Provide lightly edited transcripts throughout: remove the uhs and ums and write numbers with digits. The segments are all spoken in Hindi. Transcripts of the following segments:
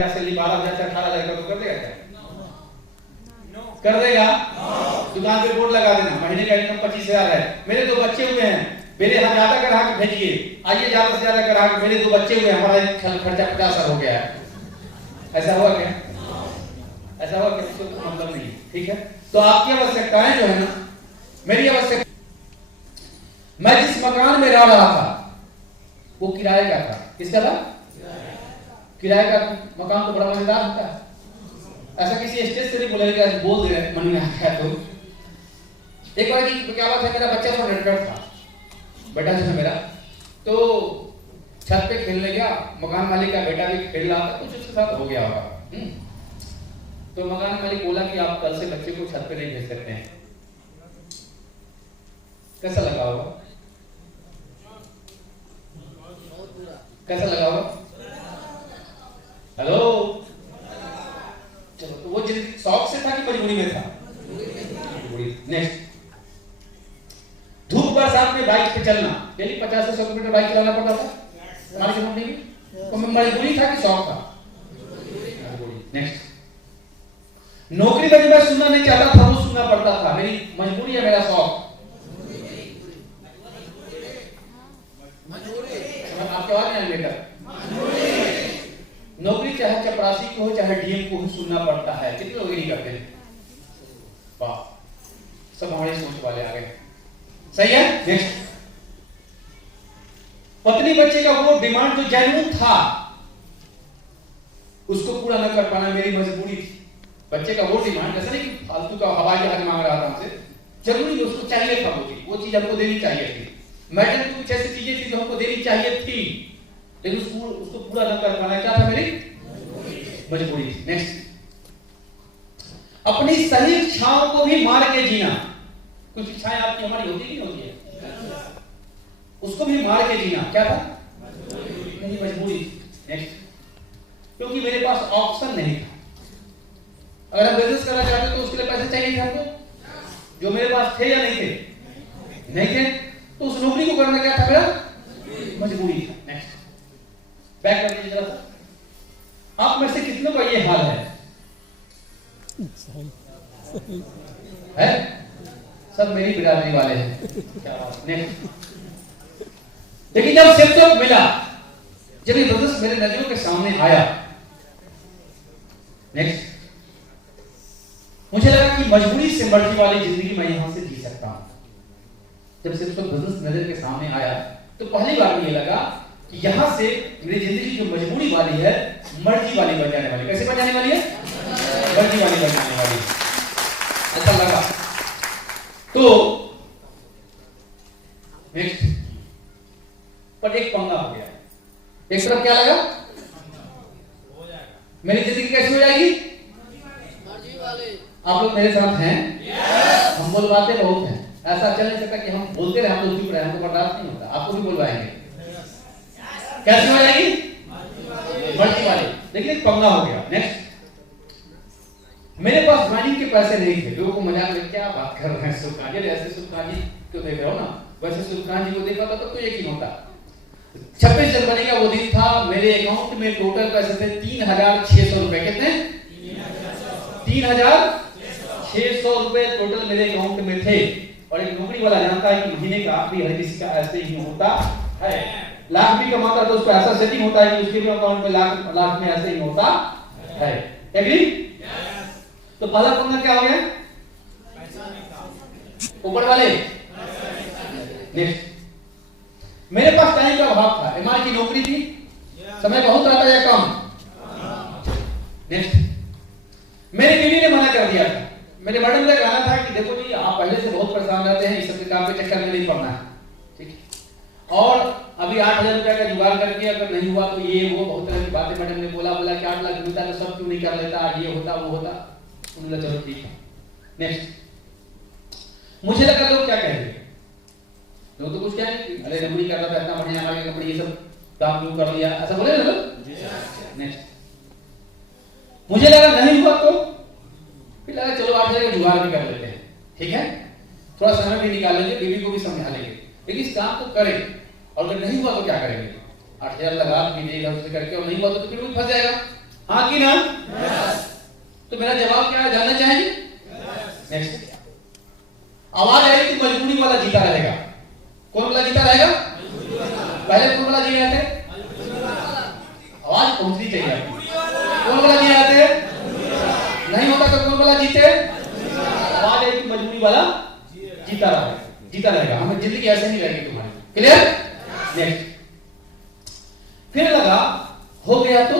सैलरी 12,000 से 18,000 का तो कर देगा क्या? कर देगा? दुकान पे बोर्ड लगा देना महीने का इनकम 25,000 है, मेरे 2 बच्चे हुए हैं, मेरे यहाँ ज्यादा ग्राहक भेजिए, आइए ज्यादा से ज्यादा ग्राहक, मेरे 2 बच्चे हुए हैं, हमारा खर्चा 50,000 हो गया है। ऐसा हुआ क्या? ऐसा हुआ क्या? तो मतलब नहीं। ठीक है, तो आपकी आवश्यकताएं जो है ना, मेरी आवश्यकता, मैं जिस मकान में रह रहा था वो किराए का था। किसका था? किराए का मकान तो बड़ा मजेदार होता है। ऐसा किसी स्टेज से नहीं बोलेगा, बोल दे रहे मन में आया तो। एक बार की क्या बात है, मेरा बच्चा थोड़ा नटखट था, बेटा जो है मेरा, तो छत पे खेलने गया, मकान मालिक का बेटा भी खेल रहा था, कुछ उसके साथ हो गया होगा। तो मकान मालिक बोला कि आप कल से बच्चे को छत पे नहीं भेज सकते हैं। कैसा लगा होगा? कैसा लगा होगा? हेलो, चलो, तो वो शौक से था कि मजबूरी में था? नेक्स्ट, धूप बरसात में बाइक पे चलना, डेली 50 से 100 किलोमीटर बाइक चलाना पड़ता था हमारी कंपनी में, तो मजबूरी था कि शौक था? नेक्स्ट, नौकरी में मैं सुनना नहीं चाहता था, वो सुनना पड़ता था, मेरी मजबूरी है, मेरा शौक? आपके आवाज नहीं आई बेटा? नौकरी चाहे चपरासी की हो चाहे डीएम को ही सुनना पड़ता है। कितने लोग नहीं करते हैं? वाह, सब हमारी सोच वाले आ गए। सही है। नेक्स्ट, पत्नी बच्चे का वो डिमांड जो जेन्युइन था उसको पूरा न कर पाना मेरी मजबूरी थी। बच्चे का वो डिमांड, ऐसा नहीं कि फालतू का हवाई जहाज मांग रहा था हमसे, जरूरी उसको चाहिए था, वो चीज हमको देनी चाहिए थी। मैडम तो कुछ ऐसी चीजें थी जो हमको देनी चाहिए थी, लेकिन उसको पूरा न कर पाना क्या था? मेरी मजबूरी थी। नेक्स्ट, अपनी सही इच्छाओं को भी मार के जीना। कुछ इच्छाएं आपकी हमारी होती नहीं होती है, उसको भी मार के जीना क्या था? मेरी मजबूरी थी। नेक्स्ट, क्योंकि मेरे पास ऑप्शन नहीं था। अगर हम बिजनेस करना चाहते तो उसके लिए पैसे चाहिए थे हमको, जो मेरे पास थे या नहीं थे? नहीं थे, तो उस नौकरी को करना क्या था? मेरा मजबूरी था। नेक्स्ट, बैक कर दीजिए जरा सा। आप में से कितनों का ये हाल है? है? सब मेरी बिरादरी वाले हैं। नेक्स्ट, देखिए, जब सेटअप मिला, जब ये बिजनेस मेरे नजरों के सामने आया, नेक्स्ट, मुझे लगा कि मजबूरी से मर्जी वाली जिंदगी मैं यहां से जी सकता हूं। जब सेटअप बिजनेस नजर के सामने आया तो पहली बार मुझे लगा कि यहां से मेरी जिंदगी जो मजबूरी वाली है मर्जी वाली बन जाने वाली। कैसे बन जाने वाली है? मर्जी वाली बन जाने वाली। ऐसा लगा। तो नेक्स्ट, पर एक पंगा हो गया। एक तरफ क्या लगा? मेरी जिंदगी कैसी हो जाएगी? मर्जी वाली। आप लोग मेरे साथ हैं? हम बोलवाते बहुत हैं, ऐसा चल नहीं सकता कि हम बोलते रहे, हम लोग चुप रहे, हमको बर्दाश्त नहीं होता। आपको भी बोलवाएंगे। कैसे हो जाएगी? मर्जी वाली। देखिए, पंगा हो गया। नेक्स्ट, मेरे पास ज्वाइनिंग के पैसे नहीं थे। लोगों को मजाक में क्या बात कर रहे हैं, सुल्तान जी ऐसे, सुल्तान जी क्यों देख रहे हो ना, वैसे सुल्तान जी को देखा था तो यकीन होता। 26 जनवरी का वो दिन था, मेरे अकाउंट में टोटल पैसे थे 3,600 रुपए। कितने? 3,600 रुपए टोटल मेरे अकाउंट में थे। और एक नौकरी वाला जानता है कि महीने का आखिरी हर किसी का ऐसे ही होता है। लाख भी कमाता तो उसको ऐसा सेटिंग होता है कि उसके भी अकाउंट में लाख में ऐसे ही होता है। एग्री? तो पहला पंगा क्या हो गया? ऊपर वाले। नेक्स्ट, मेरे पास टाइम का अभाव था। एमआर की नौकरी थी, समय बहुत रहता है कम। नेक्स्ट, मेरी बीवी ने मना कर दिया था। मेरे मैडम ने कहा था कि देखो जी, आप पहले से बहुत परेशान रहते हैं, इस सब के काम के चक्कर में नहीं पड़ना है, ठीक, और अभी 8,000 रुपए का जुगाड़ करके अगर नहीं हुआ तो ये वो बहुत तरह की बातें मैडम ने बोला कि 8 लाख मिलता तो सब क्यों नहीं कर लेता, ये होता वो होता। उन्होंने चलो ठीक है। नेक्स्ट, मुझे लगा लोग क्या कहेंगे, लोग तो कुछ क्या नहीं, अरे नौकरी कर रहा था इतना बढ़िया, हमारे कंपनी ये सब काम क्यों कर लिया, ऐसा बोले ना लोग। नेक्स्ट, मुझे लगा नहीं हुआ तो फिर लगा चलो 8,000 का जुगाड़ भी कर लेते हैं, ठीक है, थोड़ा समय भी निकाल लेंगे, बीवी को भी समझा लेंगे, लेकिन इस काम को करें। और अगर नहीं हुआ तो क्या करेंगे? 8,000 लगा भी देगा उससे करके, और नहीं हुआ तो फिर वो फंस जाएगा। हाँ कि ना? तो मेरा जवाब क्या है, जानना चाहेंगे? नेक्स्ट, आवाज आएगी तो मजबूरी वाला जीता रहेगा। कौन वाला जीता रहेगा? पहले कौन वाला जी रहे थे? आवाज पहुंचनी चाहिए। कौन वाला जी रहे थे? नहीं होता तो कौन वाला जीते? आवाज आएगी तो मजबूरी वाला जीता रहेगा। हमें जिंदगी ऐसे नहीं रहेगी तुम्हारी। क्लियर? नेक्स्ट, फिर लगा हो गया तो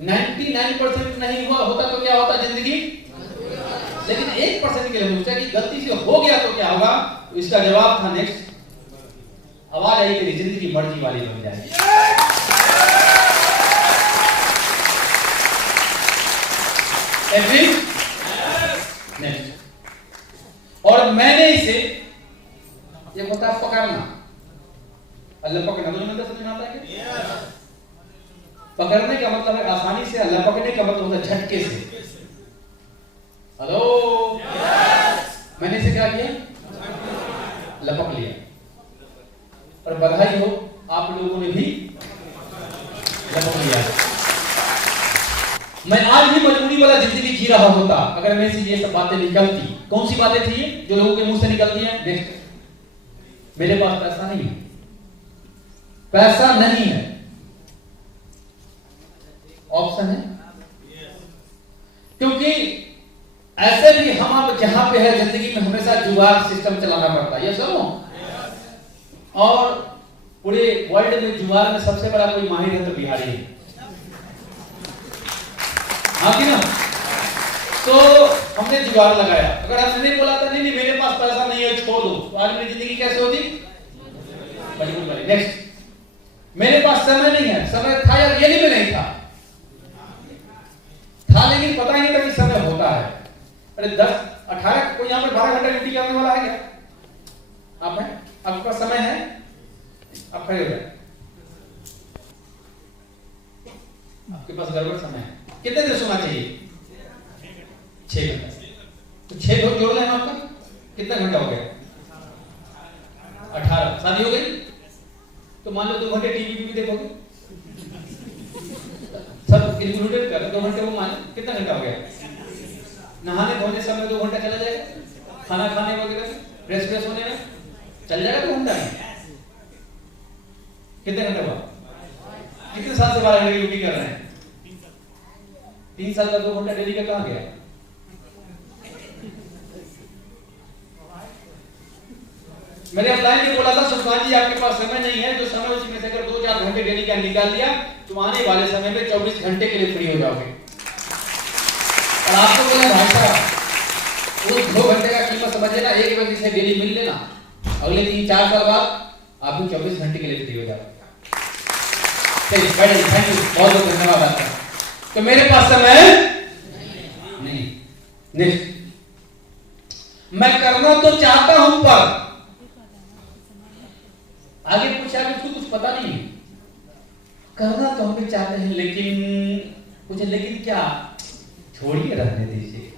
99% नहीं हुआ होता तो क्या होता जिंदगी? लेकिन 1% के लिए पूछा कि गलती से हो गया तो क्या होगा? तो इसका जवाब था नेक्स्ट, आवाज आई तेरी जिंदगी मर्जी वाली बन जाएगी। एग्री? नेक्स्ट, और मैंने इसे, ये होता है पकड़ना। अल्लाह पकड़ना, दोनों में समझ में आता है क्या? पकड़ने का मतलब है आसानी से, अल्लाह पकड़ने का मतलब होता है झटके से। हेलो, मैंने इसे क्या किया? लपक लिया। और बधाई हो, आप लोगों ने भी लपक लिया। मैं आज भी मजबूरी वाला जिंदगी जी रहा होता अगर मेरे से ये सब बातें निकलती। कौन सी बातें थी ये जो लोगों के मुंह से निकलती हैं? नेक्स्ट, मेरे पास पैसा नहीं है, पैसा नहीं है, ऑप्शन है। क्योंकि ऐसे भी हम अब जहां पे है जिंदगी में हमेशा जुगाड़ सिस्टम चलाना पड़ता है, ये सुनो। और पूरे वर्ल्ड में जुगाड़ में सबसे बड़ा कोई माहिर है तो बिहारी है, हाँ कि ना? तो हमने जुगाड़ लगाया। अगर हमने नहीं बोला था नहीं मेरे पास पैसा नहीं है छोड़ दो, तो आज मेरी जिंदगी कैसे होती? मजबूर वाली। नेक्स्ट, मेरे पास समय नहीं है, समय था या रियली में नहीं था लेकिन पता ही नहीं था कि समय होता है। अरे 10-18 कोई यहाँ पे 12 घंटे ड्यूटी करने वाला है क्या? आप हैं? आपके पास समय है? आप खड़े हो जाए, आपके पास गड़बड़ समय है। कितने देर सोना चाहिए? 6 घंटा। तो 6 घंटे जोड़ लेना आपका, कितना घंटा हो गया? 18। शादी हो गई तो मान लो 2 घंटे टीवी देखोगे, सब इंक्लूडेड कर 2 घंटे वो मान, कितना घंटा हो गया? नहाने धोने समय 2 घंटा चला जाएगा, खाना खाने वगैरह फ्रेश होने में चल जाएगा 2 घंटा। कितने घंटे हुआ? कितने साल से 12 घंटे ड्यूटी कर रहे हैं? 3 साल का 2 घंटा डेली का कहां गया? मैंने अप्लाई में बोला था सुल्तान जी आपके पास समय नहीं है, जो समय उसमें से अगर 2-4 घंटे डेली का निकाल दिया तो आने वाले समय में 24 घंटे के लिए फ्री हो जाओगे। और आपको बोला भाई साहब उस 2 घंटे का कीमत समझ लेना, 1 बजे से डेली मिल लेना, अगले 3-4 साल बाद आप 24 घंटे के लिए फ्री हो जाओगे। थैंक यू, बहुत बहुत धन्यवाद आपका। तो मेरे पास समय नहीं। नेक्स्ट, मैं करना तो चाहता हूं पर आगे पूछा कि उसको कुछ पता नहीं है। करना तो हम भी चाहते हैं लेकिन क्या, छोड़िए रहने दीजिए,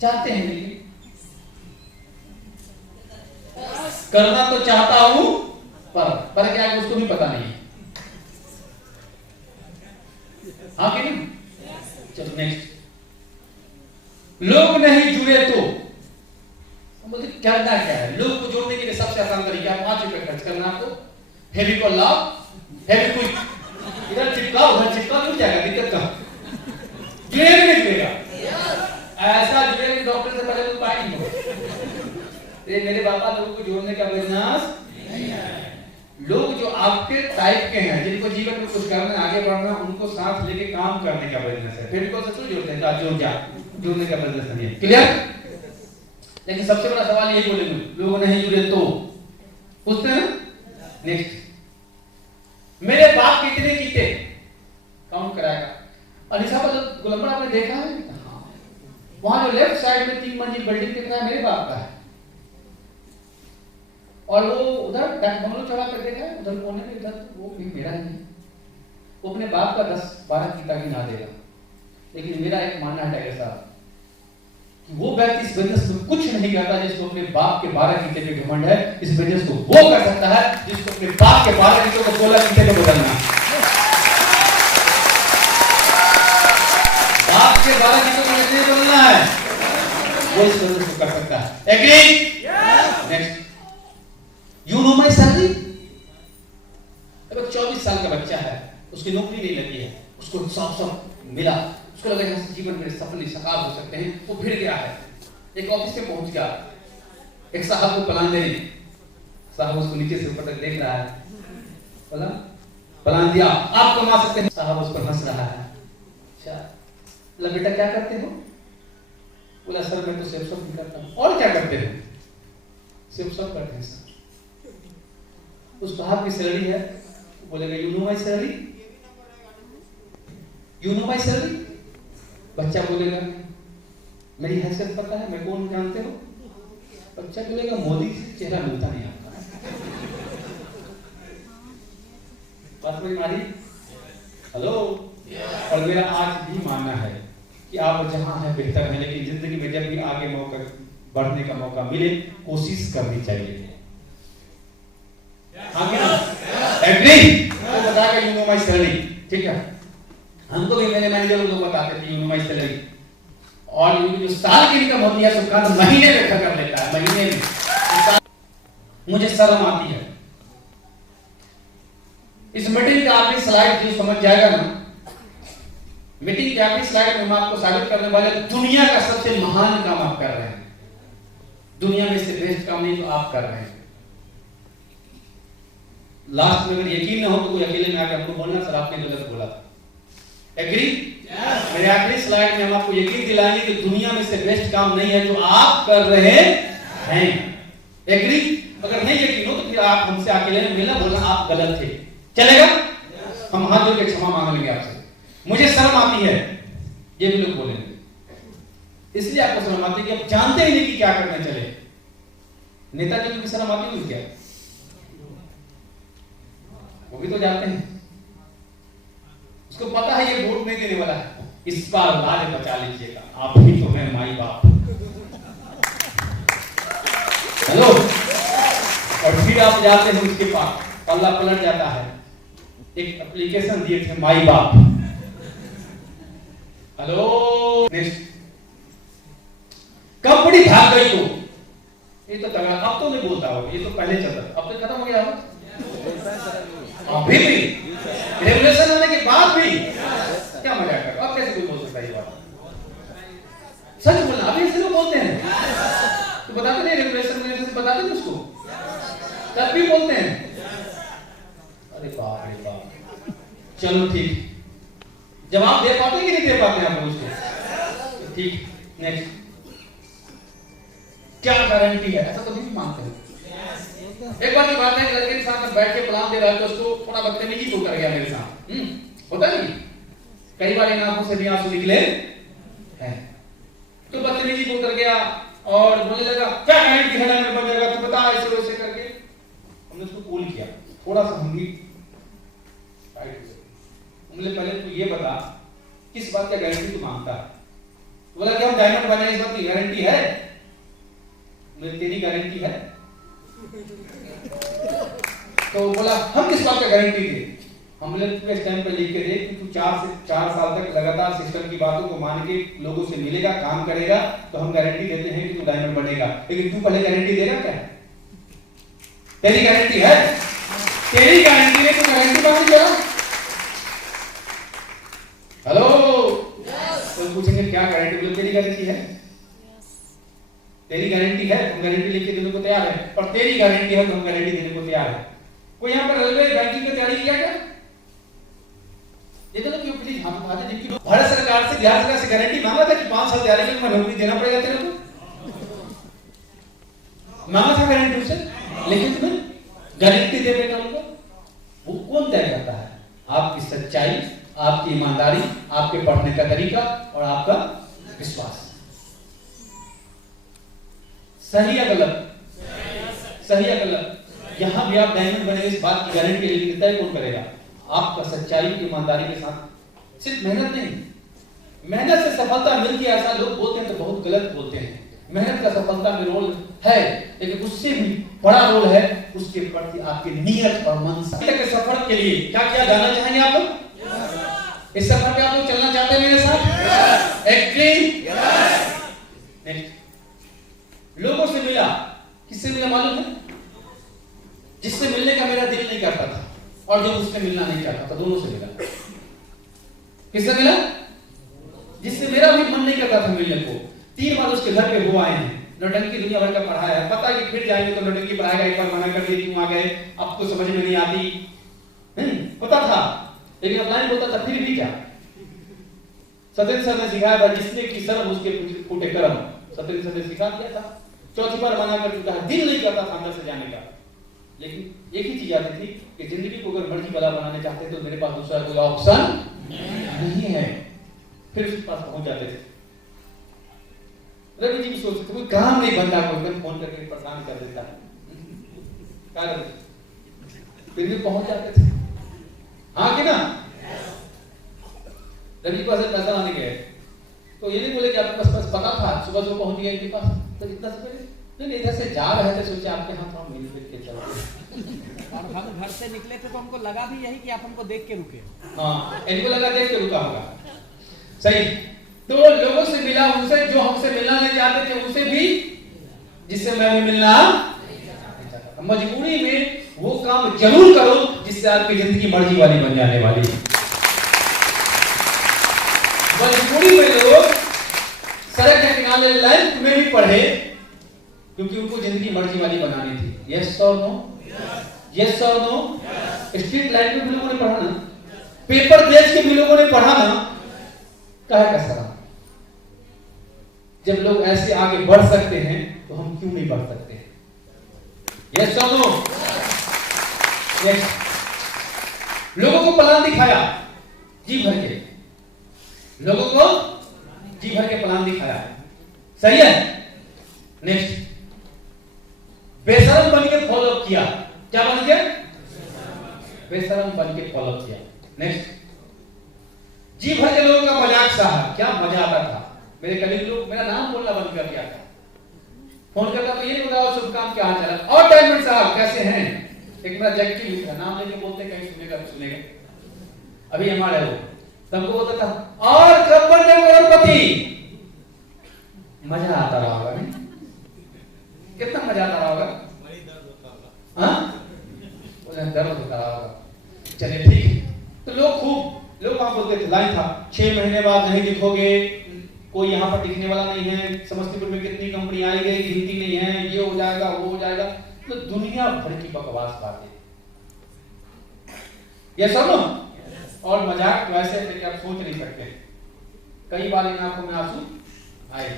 चाहते हैं लेकिन करना तो चाहता हूं पर क्या उसको भी पता नहीं है। हाँ कि नहीं? चलो नेक्स्ट, लोग नहीं जुड़े तो बोलते करना क्या है? लोग को जोड़ने के लिए सबसे आसान तरीका है 5 रुपए खर्च करना। आपको फेविकॉल लाओ, फेविक्विक इधर चिपकाओ, उधर चिपका, जुड़ जाएगा, दिक्कत का जुड़ेगा नहीं जुड़ेगा? ऐसा जुड़ेगा कि डॉक्टर से पहले तो पाए नहीं हो। मेरे पापा लोगों को जोड़ने का बिजनेस नहीं है। लोग जो आपके टाइप के हैं, जिनको जीवन में कुछ करना, आगे बढ़ना, उनको साथ लेके काम करने का बिजनेस है। फेविकॉल से क्यों जोड़ते हैं? जोड़ने का बिजनेस नहीं है। क्लियर? लेकिन सबसे बड़ा सवाल यही बोलेंगे, लोग नहीं जुड़े तो पूछते हैं ना। नेक्स्ट, मेरे बाप कितने जीते? काउंट कराएगा। अनिशा पर गोलंबर आपने देखा है? हाँ। वहां जो लेफ्ट साइड में 3 मंजिल बिल्डिंग दिख रहा है मेरे बाप का है, और वो उधर बंगलो चढ़ा कर देखा है उधर कोने में, उधर वो भी मेरा ही है। वो अपने बाप का 10-12 गीता भी ना देगा, लेकिन मेरा एक मानना है टाइगर साहब कि वो व्यक्ति इस बिजनेस में कुछ नहीं करता जिसको अपने बाप के 12 गीते पे घमंड है। इस बिजनेस को वो कर सकता है जिसको अपने बाप के 12 गीतों को 16 गीते पे बदलना। के 12 घंटों में नहीं बनना है, वो इस वजह से कर सकता है। Agree? Next, you know my salary. अगर 24 साल का बच्चा है, उसकी नौकरी नहीं लगी है, उसको सब मिला, उसको लगा यहाँ से जीवन में सफल साकार हो सकते हैं, वो भिड़ गया है, एक ऑफिस में पहुंच गया, एक साहब को प्लान देने, साहब उसको नीचे से ऊपर तक देख रहा है, बोला प्लान दिया, आप कमा सकते हैं, साहब उस पर हंस रहा है। अच्छा, बोला बेटा क्या करते हो? बोला सर मैं तो सेल्स ऑफ करता हूँ। और क्या करते हो? सेल्स ऑफ करते हैं सर। उस साहब की सैलरी है, बोलेगा you know my salary, you know my salary. बच्चा बोलेगा मेरी हैसियत पता है, मैं कौन जानते हो? बच्चा बोलेगा मोदी से चेहरा मिलता नहीं आपका। बात में मारी, हेलो। और मेरा आज भी मानना है कि आप जहां हैं बेहतर है, लेकिन जिंदगी में जब भी आगे मौका बढ़ने का मौका मिले, कोशिश करनी चाहिए। आगे एग्री? तो बताएगा यू नो माय सैलरी, ठीक है। हमको भी मेरे मैनेजर लोग बताते थे यू नो माय सैलरी, और ये जो साल की इनकम होती है उसका महीने में खत्म कर लेता है, महीने में। मुझे शर्म आती है। इस मीटिंग का आखिरी स्लाइड जो समझ जाएगा ना, मीटिंग के आखिरी स्लाइड में हम आपको साबित करने वाले दुनिया का सबसे महान काम आप कर रहे हैं, दुनिया में से बेस्ट काम नहीं तो आप कर रहे हैं। लास्ट में अगर यकीन ना हो तो कोई अकेले में आके आपको बोलना सर आपने गलत बोला था। एग्री? मेरे आखिरी स्लाइड में हम आपको यकीन दिलाएंगे कि दुनिया में से बेस्ट काम नहीं है जो आप कर रहे हैं। एग्री? अगर नहीं यकीन हो तो फिर आप हमसे अकेले में मिलना, बोलना आप गलत थे, चलेगा? हम हाथ जोड़ के क्षमा मांग लेंगे आपसे। मुझे शर्म आती है ये भी लोग बोलेंगे, इसलिए आपको शर्म आती है कि आप जानते ही नहीं कि क्या करने चले। नेताजी को भी शर्म आती है क्या? वो भी तो जानते हैं, उसको पता है ये वोट नहीं देने वाला है, इस बार लाज बचा लीजिएगा, आप ही तो हैं माई बाप। हेलो। और फिर आप जाते हैं उसके पास, पल्ला पलट जाता है, एक एप्लीकेशन दिए थे माई बाप। हेलो। नेक्स्ट, कब बड़ी भाग गई तो ये तो तगड़ा, अब तो नहीं बोलता हो, ये तो पहले चलता, अब तो खत्म हो गया हो। अभी भी रेगुलेशन होने के बाद भी क्या मजाक कर, अब कैसे कोई बोल सकता है ये बात? सच बोलना, अभी ऐसे लोग बोलते हैं तो बताते नहीं, रेगुलेशन बताते नहीं उसको, तब भी बोलते हैं। अरे बाप रे बाप। चलो ठीक, जवाब दे पाते कि नहीं दे पाते हैं आप उसको? ठीक। नेक्स्ट, क्या गारंटी है? ऐसा तो नहीं मानते हैं। एक बार की बात है, लड़के के साथ बैठ के प्लान दे रहा है तो उसको थोड़ा बदतमीजी तो कर गया मेरे साथ। होता नहीं, कई बार इन आंखों से भी आंसू निकले हैं, तो बदतमीजी को कर गया और बोलने लगा क्या गारंटी है ना बन जाएगा, तू बता, ऐसे वैसे करके हमने उसको कूल किया, थोड़ा सा हम भी टाइट हुए। हमने पहले तू ये बता किस बात का गारंटी तू मांगता है? बोला कि हम डायमंड बने, इस बात की गारंटी है? तेरी गारंटी है? तो बोला हम किस बात का गारंटी दे? हमने इस टाइम पे लिख के दे कि तू 4 साल तक लगातार सिस्टम की बातों को मान के लोगों से मिलेगा, काम करेगा, तो हम गारंटी देते हैं कि तू डायमंड बनेगा। लेकिन तू पहले गारंटी देगा क्या? तेरी गारंटी है? तेरी गारंटी है तो गारंटी मांगने चला। हेलो। तो पूछेंगे क्या गारंटी? बोले तेरी गारंटी है, तेरी गारंटी है, हम गारंटी लेके देने को तैयार है, और तेरी गारंटी है तो हम गारंटी देने को तैयार है। कोई यहाँ पर रेलवे बैंकिंग की तैयारी किया क्या? देखो ना क्यों प्लीज हाथ उठा दे, जिनकी भारत सरकार से 11,000 से गारंटी मांगा था कि 5 साल तैयारी में नौकरी देना पड़ेगा तेरे को, मांगा था गारंटी उससे, लेकिन तुम्हें गारंटी दे बेटा उनको। वो कौन तय करता है? आपकी सच्चाई, आपकी ईमानदारी, आपके पढ़ने का तरीका और आपका विश्वास। सही या गलत? सही या गलत? यहां भी आप डायमंड बनेंगे इस बात की गारंटी, लेकिन तय कौन करेगा? आपका सच्चाई, ईमानदारी के साथ। सिर्फ मेहनत नहीं, मेहनत से सफलता मिलती है ऐसा लोग बोलते हैं तो बहुत गलत बोलते हैं। मेहनत का सफलता में रोल है, लेकिन उससे भी बड़ा रोल है उसके प्रति आपकी नीयत और मनसा के सफर के लिए क्या क्या जानना चाहेंगे आप लोग? इस सफर पे आप लोग चलना चाहते हैं मेरे साथ? एग्री? नेक्स्ट, लोगों से मिला। किससे मिला मालूम है? जिससे मिलने का मेरा दिल नहीं करता था और जो मुझसे मिलना नहीं चाहता था, दोनों से मिला। किससे मिला? जिससे मेरा भी मन नहीं करता था मिलने को। 3 बार उसके घर पे वो आए हैं, नौटंकी दुनिया भर का पढ़ाया है, पता है कि फिर जाएंगे तो नौटंकी पढ़ाएगा, एक बार मना कर दिया क्यों आ गए, आपको समझ में नहीं आती, पता था, लेकिन ऑनलाइन बोलता था फिर भी क्या। सत्येंद्र सर ने सिखाया था, जिसने की शर्म उसके फूटे कर्म। सत्येंद्र सर ने सिखा दिया था, 4थी बार मना कर चुका है, दिल नहीं करता था अंदर से जाने का। लेकिन एक ही चीज आती थी कि जिंदगी को अगर मर्जी वाला बनाने चाहते तो मेरे पास दूसरा कोई ऑप्शन नहीं है, फिर उसके पास पहुंच जाते थे। रवि जी भी सोचते थे कोई काम नहीं बनता, कोई फोन करके परेशान कर देता है, फिर भी पहुंच जाते थे। हाँ कि ना? रवि के पास पैसा लाने गए तो ये नहीं बोले कि आपके पास पता था, सुबह सुबह पहुंच गया इनके पास, तो इतना सवेरे नहीं, इधर से जा रहे थे, सोचे आपके हाथ थोड़ा मिल फिर के चलते। और हम घर से निकले थे तो हमको लगा भी यही कि आप हमको देख के रुके। हाँ, इनको लगा देख के रुका होगा। सही। तो लोगों से मिला, उनसे जो हमसे मिलना नहीं चाहते थे, उनसे भी जिससे मैं भी मिलना मजबूरी में वो काम जरूर करो जिससे आपकी जिंदगी मर्जी वाली बन जाने वाली है। मजबूरी में लोग सड़क के किनारे लाइन में भी पढ़े क्योंकि उनको जिंदगी मर्जी वाली बनानी थी। यस और नो? यस और नो? स्ट्रीट लाइट में भी लोगों ने पढ़ा ना, पेपर देश के भी लोगों ने पढ़ा ना, काहे का सवाल। जब लोग ऐसे आगे बढ़ सकते हैं तो हम क्यों नहीं बढ़ सकते? यस और नो? यस। लोगों को प्लान दिखाया जी भर के, लोगों को जी भर के प्लान दिखाया, सही है। नेक्स्ट, बेशरम बन के फॉलो किया। क्या बन के? बेशरम बन के फॉलो किया। नेक्स्ट, जी भर के लोगों का मजाक सहा। क्या मजा आता था। मेरे कलीग लोग मेरा नाम बोलना बंद कर दिया था, फोन करता तो ये बताओ शुभ काम क्या हाल चला, और टाइम साहब कैसे हैं। एक मेरा जैक्टी लिखा, नाम लेके बोलते कहीं सुनेगा तो सुनेगा, अभी हमारे वो सबको बोलता था और कब बनने करोड़पति। मजा आता रहा होगा नहीं? कितना मजा आता रहा होगा? दर्द होता रहा होगा। चलिए ठीक है। तो लोग वहां बोलते थे, लाइन था 6 महीने बाद नहीं दिखोगे, कोई यहाँ पर दिखने वाला नहीं है, समस्तीपुर में कितनी कंपनी आई गई गिनती नहीं है, ये हो जाएगा वो हो जाएगा। तो दुनिया भर की बकवास बातें, ये सुनो। और मजाक वैसे थे कि आप सोच नहीं सकते। कई बार इन आंखों में आंसू आए,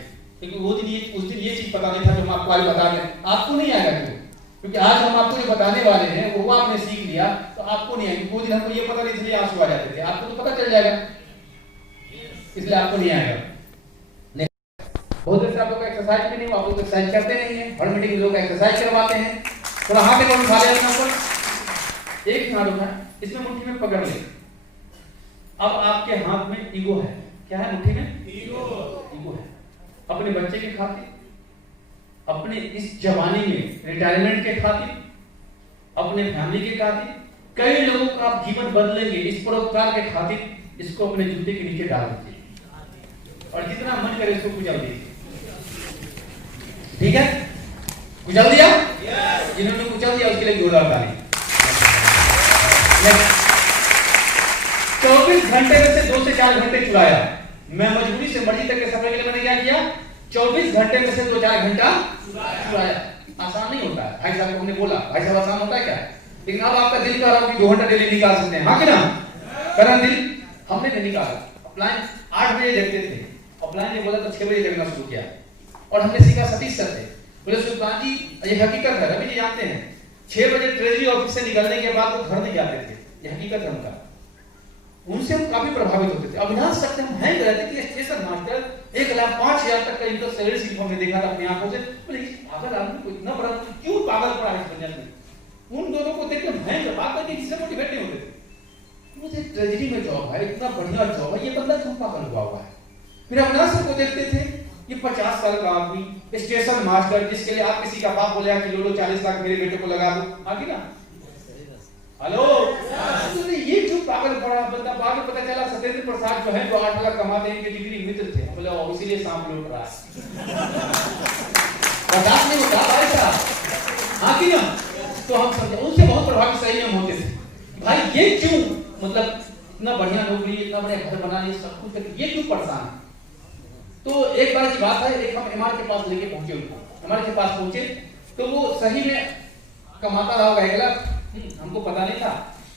क्योंकि उस दिन ये चीज पता नहीं था जो हम आपको आज बता दें। आपको नहीं आएगा क्यों? क्योंकि आज हम आपको जो बताने वाले हैं वो आपने सीख लिया, तो आपको नहीं आएगा। वो दिन हमको ये पता नहीं, इसलिए आंसू आ जाते थे। आपको तो पता चल जाएगा, इसलिए आपको नहीं आएगा। बहुत देर से आप लोग एक्सरसाइज भी नहीं, आप लोग एक्सरसाइज करते नहीं है। हर मीटिंग में लोग एक्सरसाइज करवाते हैं। थोड़ा हाथ एक उठा लें अपना ऊपर, एक हाथ उठा, इसमें मुट्ठी में पकड़ ले। अब आपके हाथ में ईगो है। क्या है मुट्ठी में? ईगो है। अपने बच्चे के खातिर, अपने इस जवानी में रिटायरमेंट के खातिर, अपने फैमिली के खातिर, कई लोगों का आप जीवन बदलेंगे इस परोपकार के खातिर। इसको अपने जूते के नीचे डाल दीजिए और जितना मन करे इसको कुचल दीजिए। ठीक है? कुचल दिया? जिन्होंने कुचल दिया उसके लिए जोरदार ताली। 24 घंटे में से 2 से 4 घंटे चुराया। मैं मजबूरी से मर्जी तक के सफर के लिए मैंने क्या किया? 24 घंटे में से 2-4 घंटा चुराया। आसान नहीं होता है। भाई साहब को हमने बोला, भाई साहब आसान होता है क्या? लेकिन अब आपका दिल कर रहा हो कि 2 घंटा डेली निकाल सकते हैं, हाँ कि ना? करना दिल हमने नहीं निकाला। अपलाइन 8 बजे जगते थे, अपलाइन ने बोला तो 6 बजे जगना शुरू किया। और हमने सीखा सतीश सर से, बोले सुल्तान जी ये हकीकत है, रवि जी जानते हैं 6 बजे ट्रेजरी ऑफिस से निकलने के बाद वो घर नहीं जाते थे। ये हकीकत है उनका। उनसे हम काफी प्रभावित होते थे। अविनाश सकते हम हैंग रहते कि स्टेशन मास्टर 1,05,000 तक का इनका सैलरी स्लिप हमने देखा था अपनी आंखों से। बोले पागल आदमी को इतना बड़ा क्यों पागल पड़ा है इस दुनिया में। उन दोनों को देख के हैंग बात करके किसी से मोटिवेट नहीं होते थे। मुझे ट्रेजरी में जॉब है, इतना बढ़िया जॉब है, ये बंदा क्यों पागल हुआ है। फिर अविनाश सर को देखते थे, ये 50 साल का आदमी स्टेशन मास्टर, जिसके लिए आप किसी का बाप बोलेगा कि लो 40 लाख मेरे बेटे को लगा दो, आगे ना हेलो। तो ये जो पागल पड़ा बंदा, बाद में पता चला सत्येंद्र प्रसाद जो है जो 8 लाख कमाते हैं, इनके जिगरी मित्र थे। बोले इसीलिए सांप लौट रहा है। बर्दाश्त नहीं होता भाई साहब, हाँ कि ना? तो हम समझे उनसे बहुत प्रभावित सही में होते थे भाई, ये क्यों, मतलब इतना बढ़िया नौकरी, इतना बढ़िया घर बना लिया, सब कुछ, ये क्यों परेशान है? तो एक बार की बात है, एक हम एमआर के पास लेके पहुंचे, उनको एमआर के पास पहुंचे तो वो सही में कमाता रहा होगा 1 लाख, हमको पता नहीं था।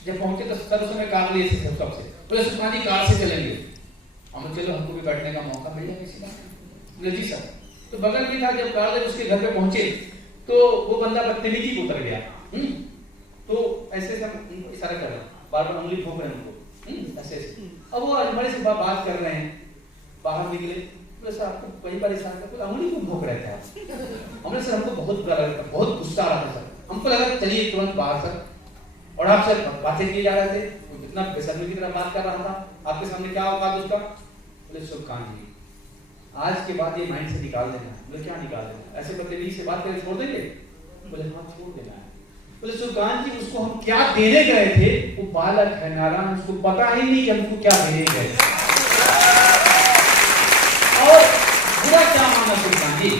जब पहुंचे तो सर उसमें कार लिए थे सबसे, बोले सुखानी कार से चलेंगे। हम चलो हमको भी बैठने का मौका मिल जाए किसी बात। बोले जी सर। तो बगल में था, जब कार ले उसके घर पे पहुंचे तो वो बंदा बदतमीजी को उतर गया। तो ऐसे से हम इशारा कर रहे हैं, बार बार उंगली ठोक रहे हैं उनको, ऐसे ऐसे। अब वो हमारे से बात कर रहे हैं, बाहर निकले, बोले सर आपको कई बार इशारा कर, बोले उंगली क्यों ठोक रहे थे आप? हमने सर हमको बहुत बुरा लगा, बहुत गुस्सा आ रहा था सर, हमको लगा चलिए तुरंत बाहर सर। और आपसे बातें किए जा रहे थे, वो कितना बेशर्मी की तरह बात कर रहा था, आपके सामने क्या औकात उसका? बोले सुखान जी आज के बाद ये माइंड से निकाल देना। बोले क्या निकाल देना? ऐसे बदतमीजी से बात करके छोड़ देंगे? बोले हाँ छोड़ देना है। बोले सुखान जी उसको हम क्या देने गए थे? वो बालक है नारायण, उसको पता ही नहीं कि हमको क्या देने गए। और बुरा क्या माना सुखान जी?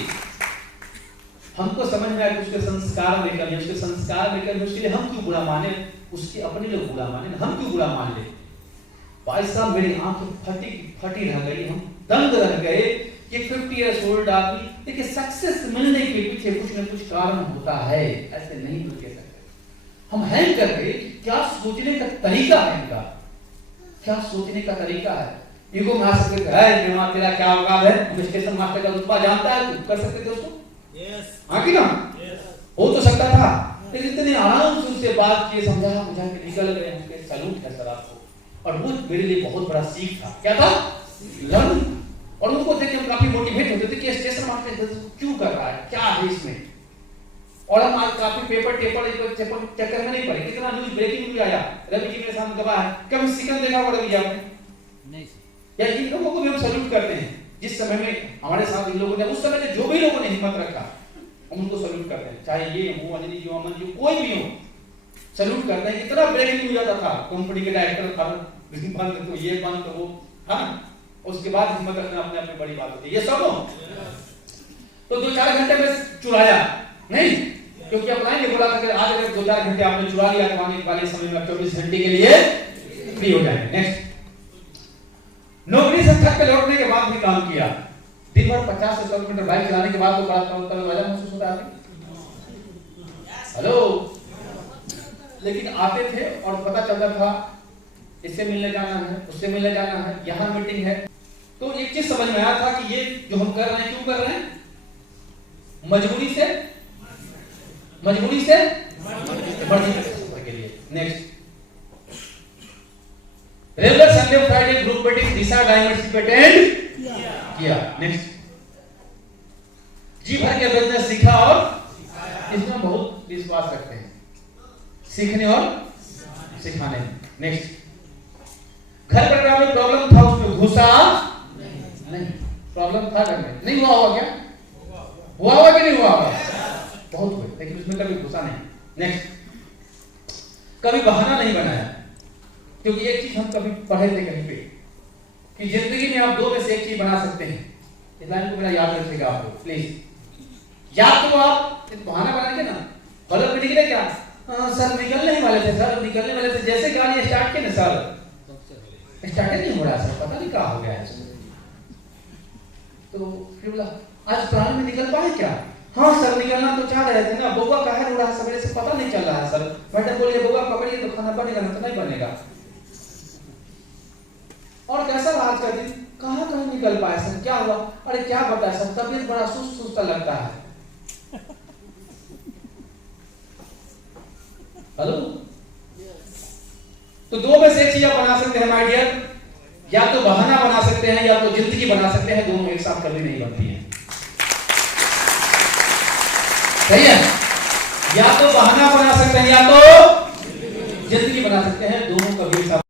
हमको समझ में आया कि उसके संस्कार में कमी, उसके संस्कार में कमी, उसके लिए हम क्यों बुरा माने, उसके अपने लोग बुरा माने, हम क्यों बुरा मान ले? भाई साहब मेरी आंखें फटी रह गई, हम दंग रह गए कि 50 इयर्स ओल्ड आदमी। देखिए सक्सेस मिलने के पीछे कुछ न कुछ कारण होता है, ऐसे नहीं तो कह सकते। हम हैंग कर गए, क्या सोचने का तरीका है इनका, क्या सोचने का तरीका है। इनको मास्टर है तेरा क्या औकात है, स्टेशन मास्टर का रुतबा जानता है, तू कर सकते थे उसको? हाँ कि ना? हो तो सकता था, लेकिन इतने आराम से उससे बात किए, समझाया बुझा के निकल गए। उसके सैल्यूट है सर आपको। और वो मेरे लिए बहुत बड़ा सीख था। क्या था? लर्न। और उनको देख के हम काफी मोटिवेट होते थे कि स्टेशन मास्टर क्यों कर रहा है, क्या है इसमें। और हम आज काफी पेपर चक्कर में नहीं पड़े। कितना न्यूज ब्रेकिंग न्यूज आया, रवि जी मेरे सामने गवाह है। कभी सिकंद देखा होगा रवि जी आपने? नहीं। या इन लोगों को भी हम सैल्यूट करते हैं, जिस समय में हमारे साथ इन लोगों ने, उस समय में जो भी लोगों ने हिम्मत रखा, हम उनको सैल्यूट करते हैं। चाहे ये हो, अंजलि जी, अमन जी, कोई भी हो, सैल्यूट करते हैं। कितना ब्रेकिंग न्यूज आता था, कंपनी के डायरेक्टर था बंद तो ये बंद तो वो, हाँ। उसके बाद हिम्मत रखना अपने अपने बड़ी बात होती है। ये सब हो तो 2-4 घंटे में चुराया नहीं, क्योंकि अपना बोला था कि आज अगर 2-4 घंटे आपने चुरा लिया तो आने वाले समय में 24 घंटे के लिए फ्री हो जाएंगे। नेक्स्ट, नौकरी से थक के लौटने के बाद भी काम किया। दिन भर 50 से 100 किलोमीटर बाइक चलाने के बाद तो बड़ा तरोताजा महसूस होता है। हेलो, लेकिन आते थे और पता चलता था इससे मिलने जाना है, उससे मिलने जाना है, यहाँ मीटिंग है। तो एक चीज समझ में आया था कि ये जो हम कर रहे हैं, क्यों कर रहे हैं? मजबूरी से के लिए। Next, regular Sunday Friday group meeting Disha diamonds पे अटेंड किया। नेक्स्ट, जी भर के बिजनेस सीखा और इसमें बहुत विश्वास रखते हैं, सीखने और सिखाने में। नेक्स्ट, घर परिवार में प्रॉब्लम था, उसमें घुसा नहीं। प्रॉब्लम था घर में, नहीं हुआ होगा क्या? हुआ होगा कि नहीं हुआ होगा? बहुत हुए, लेकिन उसमें कभी घुसा नहीं। नेक्स्ट, कभी बहाना नहीं बनाया, क्योंकि एक चीज हम कभी पढ़े थे कहीं पे कि जिंदगी में आप 2 में से एक चीज बना सकते हैं। इस लाइन को मेरा याद रखिएगा आपको प्लीज। या तो आप बहाना बनाएंगे ना, गलत में निकले क्या? सर निकलने ही वाले थे, सर निकलने वाले थे, जैसे गाड़ी स्टार्ट की ना सर स्टार्ट नहीं हो रहा सर, पता नहीं क्या हो गया है। तो फिर बोला आज प्लान में निकल पाए क्या? हाँ सर निकलना तो चाह रहे थे ना, बउआ कहाँ रो रहा है सवेरे से पता नहीं चल रहा है सर। मैडम बोलिए बउआ पकड़िए तो खाना बनेगा ना, तो नहीं बनेगा। और कैसा रहा आज का दिन? कहाँ निकल पाए सर, क्या हुआ? अरे क्या बताए सर, तबीयत बड़ा सुस्त लगता है। हेलो, तो 2 में से एक चीज आप बना सकते हैं माय डियर, या तो बहाना बना सकते हैं या तो जिंदगी बना सकते हैं। दोनों एक साथ कभी नहीं बनती है, सही है? या तो बहाना बना सकते हैं या तो जिंदगी बना सकते हैं, दोनों कभी एक साथ